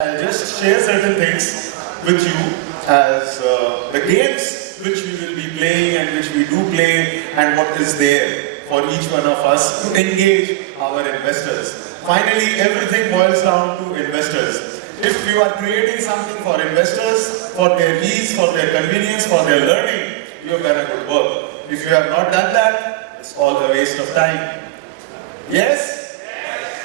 I'll just share certain things with you as the games which we will be playing and which we do play and what is there for each one of us to engage our investors. Finally, everything boils down to investors. If you are creating something for investors, for their ease, for their convenience, for their learning, you have done a good work. If you have not done that, it's all a waste of time. Yes?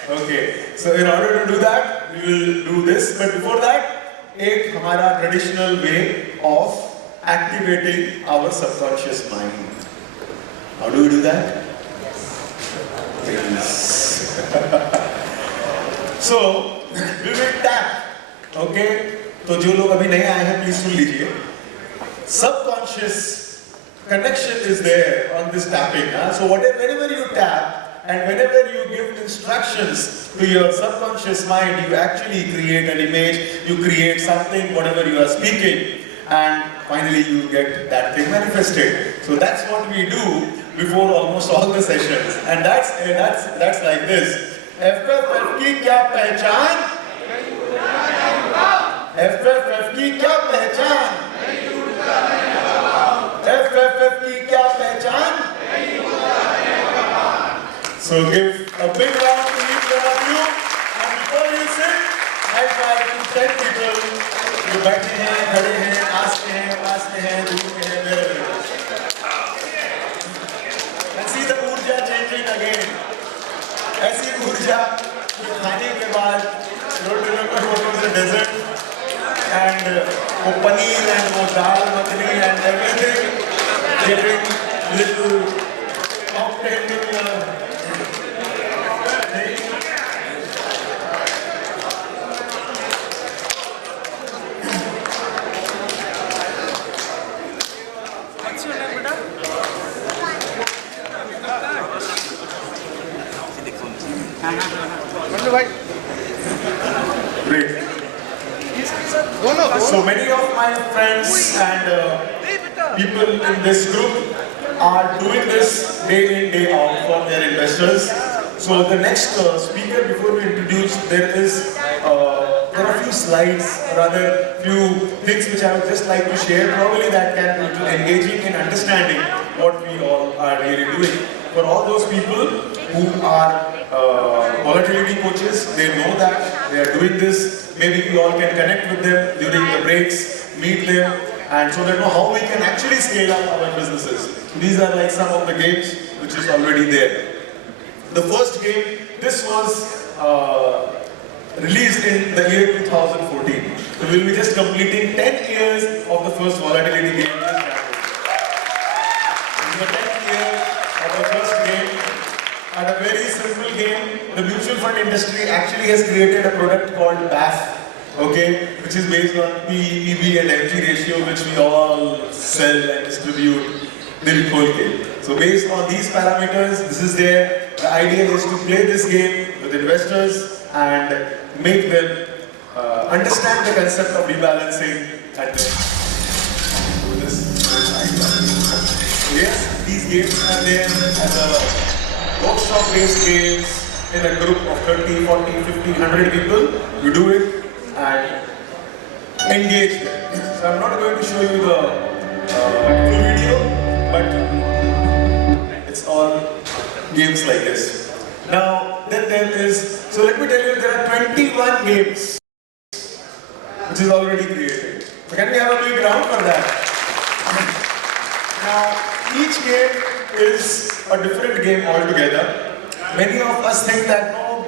Okay, so in order to do that, we will do this. But before that, एक हमारा traditional way of activating our subconscious mind. How do we do that? Please. So we will tap. Okay, तो जो लोग अभी नए आए हैं, please सुन लीजिए. Subconscious connection is there on this tapping. So whenever you tap. And whenever you give instructions to your subconscious mind, you actually create an image, you create something, whatever you are speaking, and finally you get that thing manifested. So that's what we do before almost all the sessions. And that's like this. FFF की क्या पहचान? FFF की क्या पहचान? FFF की क्या पहचान? So give a big round to each one of you. And before you sit, high five to 10 people. जो बैठे हैं, खड़े हैं, आस में हैं, दूर में हैं, wherever. And see the ऊर्जा changing again. ऐसी ऊर्जा जो खाने के बाद, don't remember what was the dessert, and वो पनीर and वो दाल makhani and everything, giving little cocktail to your. Great. So many of my friends and people in this group are doing this day in, day out for their investors. So the next speaker, before we introduce, there are a few slides, rather few things which I would just like to share, probably that can be little engaging in understanding what we all are really doing. For all those people who are volatility coaches, they know that they are doing this. Maybe we all can connect with them during the breaks, meet them, and so they know how we can actually scale up our businesses. These are like some of the games which is already there. The first game, this was released in the year 2014. So we will be just completing 10 years of the first volatility game. In the 10th year of the first game, and a very simple game, the mutual fund industry actually has created a product called BAF, okay, which is based on P, EV and FG ratio, which we all sell and distribute. So based on these parameters, this is there. The idea is to play this game with investors and make them understand the concept of rebalancing and do this. Yes, these games are there as a workshop-based games in a group of 30, 40, 50, 100 people. You do it and engage them. So I'm not going to show you the full video, but it's all games like this. Now, then there is, so let me tell you, there are 21 games which is already created. So can we have a big round for that? Now, each game is a different game altogether. Many of us think that no,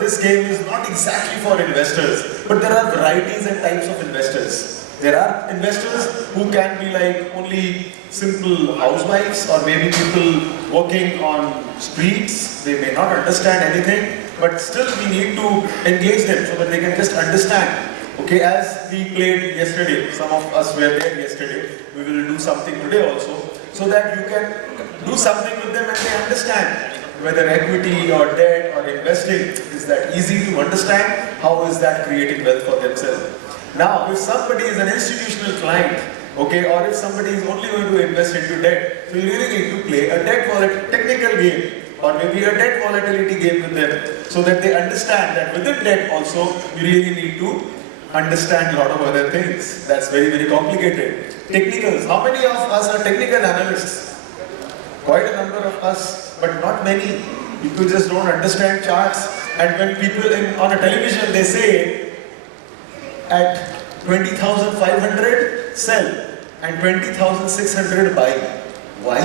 this game is not exactly for investors, but there are varieties and types of investors. There are investors who can be like only simple housewives or maybe people working on streets. They may not understand anything, but still we need to engage them so that they can just understand. Okay, as we played yesterday, some of us were there yesterday, we will do something today also, so that you can do something with them and they understand whether equity or debt or investing is that easy to understand, how is that creating wealth for themselves. Now, if somebody is an institutional client, okay, or if somebody is only going to invest into debt, so you really need to play a debt technical game or maybe a debt volatility game with them so that they understand that within debt also you really need to understand a lot of other things. That's very, very complicated. Technicals. How many of us are technical analysts? Quite a number of us, but not many. People just don't understand charts. And when people on a television, they say, at 20,500, sell, and 20,600, buy. Why?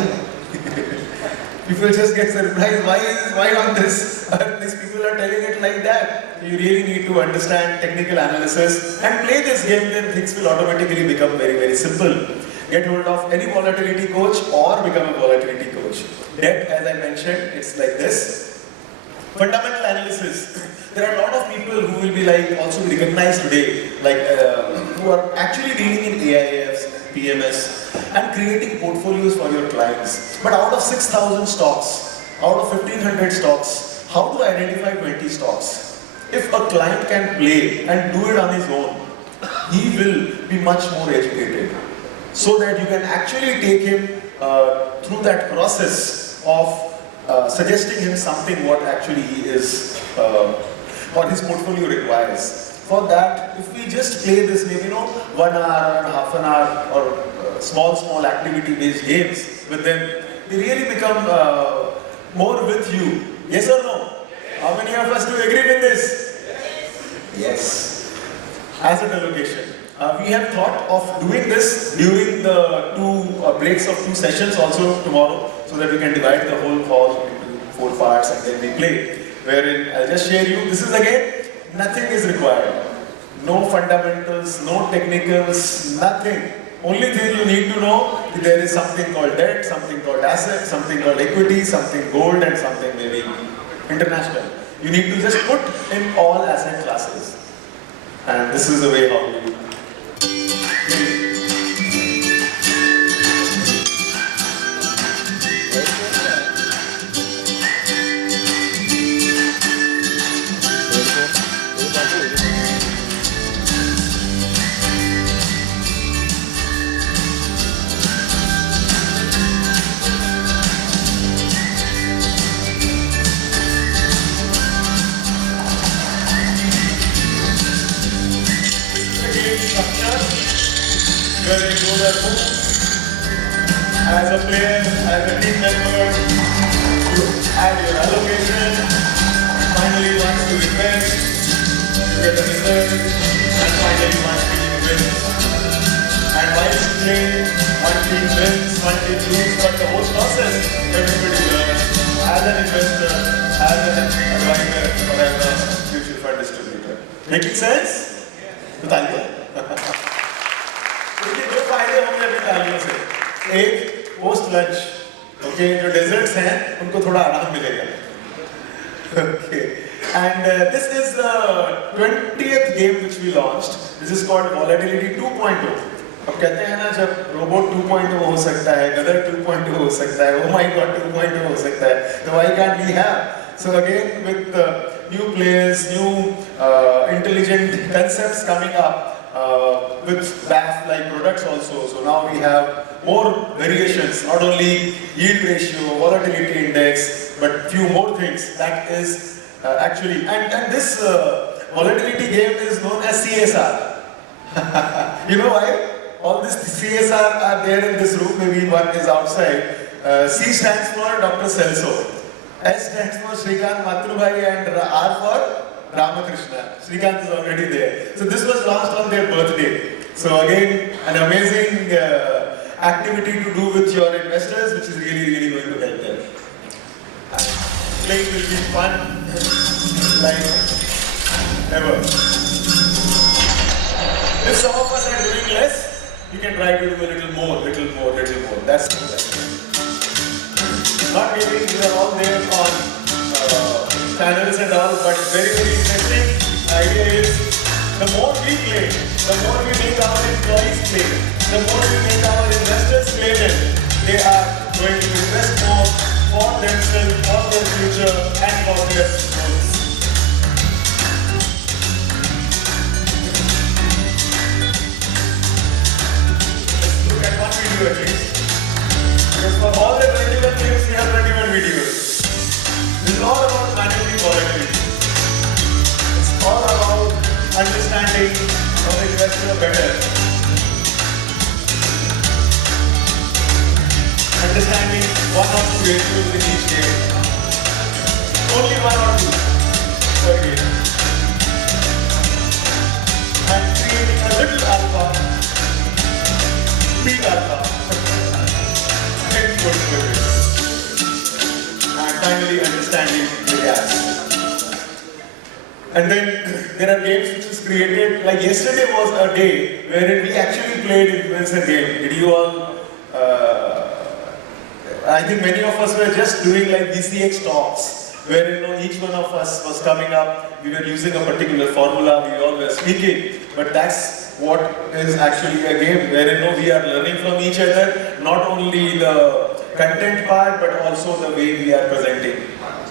People just get surprised. Why on this? These people are telling it like that. You really need to understand technical analysis and play this game, then things will automatically become very, very simple. Get hold of any volatility coach or become a volatility coach. Debt, as I mentioned, it's like this. Fundamental analysis. There are a lot of people who will be like also recognized today, like who are actually dealing in AIFs, PMS, and creating portfolios for your clients. But out of 6,000 stocks, out of 1,500 stocks, how to identify 20 stocks? If a client can play and do it on his own, he will be much more educated. So that you can actually take him through that process of suggesting him something what actually he is, what his portfolio requires. For that, if we just play this maybe 1 hour and half an hour or small activity-based games with them, they really become more with you. Yes or no? How many of us do agree with this? Yes. Asset allocation. We have thought of doing this during the two breaks of 2 sessions also tomorrow, so that we can divide the whole call into 4 parts and then we play. Wherein I'll just share you, this is again, nothing is required. No fundamentals, no technicals, nothing. Only thing you need to know, there is something called debt, something called asset, something called equity, something gold, and something maybe international. You need to just put in all asset classes. And this is the way how you do it. Where you go there as a player, as a team member, you add your allocation, and finally once you invest, you get the result, and finally one team wins. And while you play, one team wins, one team loses, but the whole process, everybody learns. As an investor, as an advisor, or as a mutual fund distributor. Making sense? बताइए। देखिए 2 फायदे होंगे अभी तालियों से। एक, post lunch, okay, जो desserts हैं, उनको थोड़ा आराम मिलेगा। Okay, and this is the 20th game which we launched. This is called Volatility 2.0. अब कहते हैं ना जब रोबोट 2.0 हो सकता है, गदर 2.0 हो सकता है, oh my god 2.0 हो सकता है, तो why can't we have? So again with new players, new intelligent concepts coming up. With BAF-like products also. So now we have more variations, not only yield ratio, volatility index, but few more things. That is actually, and this volatility game is known as CSR. You know why? All this CSR are there in this room, maybe one is outside. C stands for Dr. Celso. S stands for Shrikant Matrubhai and R for Ramakrishna. Shrikant is already there. So this was launched on their birthday. So again, an amazing activity to do with your investors, which is really going to help them. Playing will be fun, like ever. If some of us are doing less, we can try to do a little more. That's not really, we are all there on channels and all, but very interesting. The idea is, the more we play, the more we make our employees play, the more we make our investors play them, they are going to invest more for themselves, for their future, and for their goals. Let's look at one video at least. Because for all the 21 clips, we have 21 videos. This is all about managing volatility. It's all about understanding you are better. Understanding one or two ratios in each game. Only one or two per game. And creating a little alpha, big alpha, and good for it. And finally understanding the gaps. And then there are games which is created, like yesterday was a day wherein we actually played influencer game. Did you all, I think many of us were just doing like VCX talks, where each one of us was coming up, we were using a particular formula, we all were speaking, but that's what is actually a game, where we are learning from each other, not only the content part, but also the way we are presenting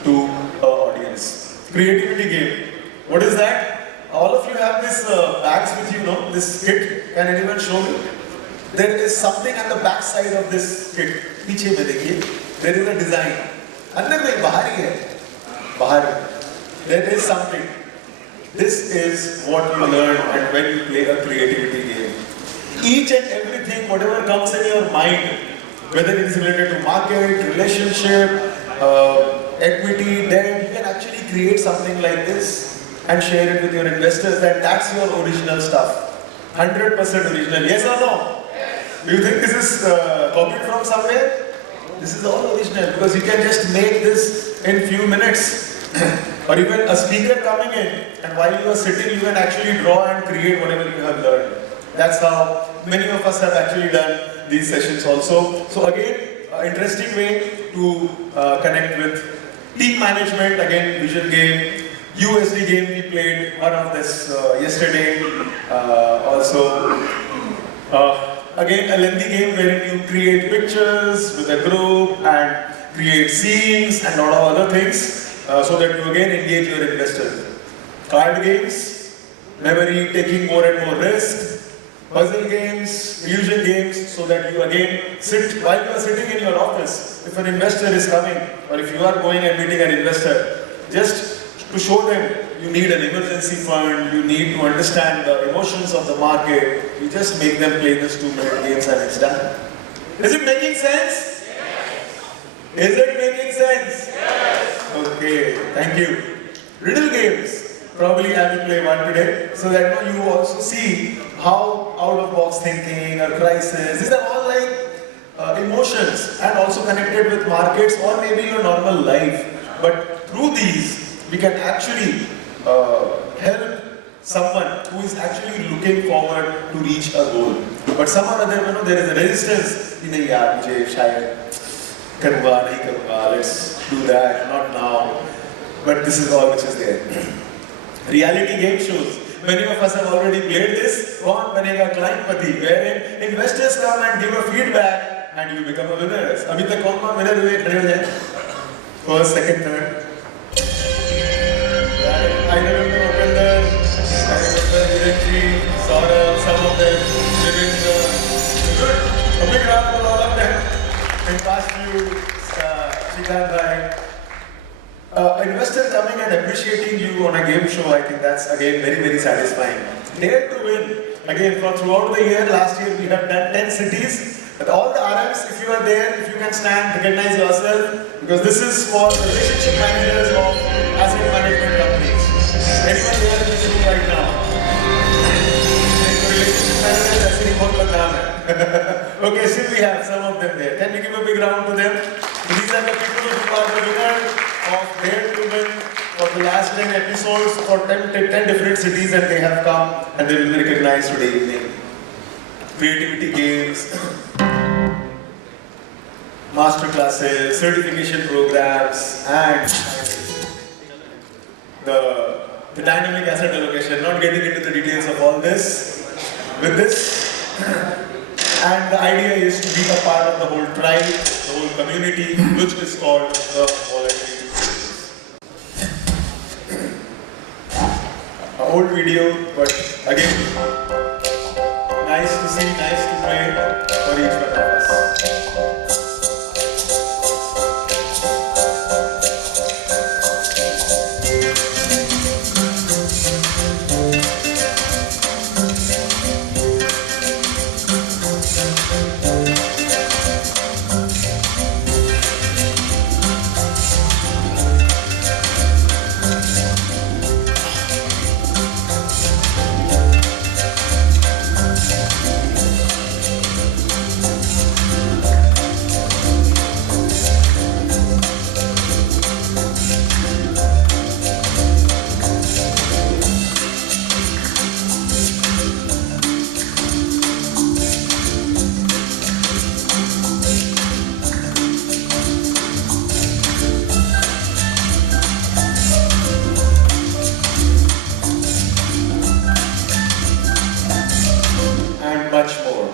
to our audience. Creativity game. What is that? All of you have this bags with you, no? This kit. Can anyone show me? There is something on the back side of this kit. पीछे में देखिए. There is a design. अंदर में बाहर ही है. बाहर. There is something. This is what you learn and when you play a creativity game. Each and everything, whatever comes in your mind, whether it is related to market, relationship, equity, debt, you can actually create something like this and share it with your investors. That's your original stuff. 100% original. Yes or no? Yes. Do you think this is copied from somewhere? This is all original because you can just make this in few minutes. Or even a speaker coming in, and while you are sitting, you can actually draw and create whatever you have learned. That's how many of us have actually done these sessions also. So again, interesting way to connect with team management. Again, vision game, USD game we played one of this yesterday. Also, again a lengthy game wherein you create pictures with a group and create scenes and a lot of other things. So that you again engage your investors. Card games, memory, taking more and more risk, puzzle games, illusion games, so that you again sit, while you are sitting in your office, if an investor is coming, or if you are going and meeting an investor, just to show them you need an emergency fund, you need to understand the emotions of the market, you just make them play this 2-minute games and it's done. Is it making sense? Yes. Is it making sense? Yes. Okay, thank you. Riddle games. Probably I will play one today, so that you also see how out-of-box thinking or crisis, these are all like emotions and also connected with markets or maybe your normal life. But through these, we can actually help someone who is actually looking forward to reach a goal. But some or other, there is a resistance. Nahi yaar, mujhe shayad karwa, nahi karwa, let's do that, not now. But this is all which is there. Reality game shows. Many of us have already played this. Kaun banega client-pati, wherein investors come and give a feedback and you become a winner. Abhi tak kaun winner hue khade ho jaye? First, second, third. I remember Upinder, I remember Virenji, Saurabh, some of them, Virendra. Good. A big round for all of them. In past few, Shrikant Rai. Investor coming and appreciating you on a game show, I think that's again very, very satisfying. Dare to win. Again, for throughout the year, last year we have done 10 cities. With all the RMs, if you are there, if you can stand, recognize yourself, because this is for the relationship managers of asset management companies. Anyone here in this room right now? Relationship managers, that's a important term. Okay, still we have some of them there. Can we give a big round to them? These are the people who are the winners of Dare to Win for the last 10 episodes for 10 different cities, and they have come and they will be recognized today evening. Creativity games, master classes, certification programs, and the dynamic asset allocation. Not getting into the details of all this. With this, and the idea is to be a part of the whole tribe, the whole community, which is called the Volatility. An old video, but again, nice to see, nice to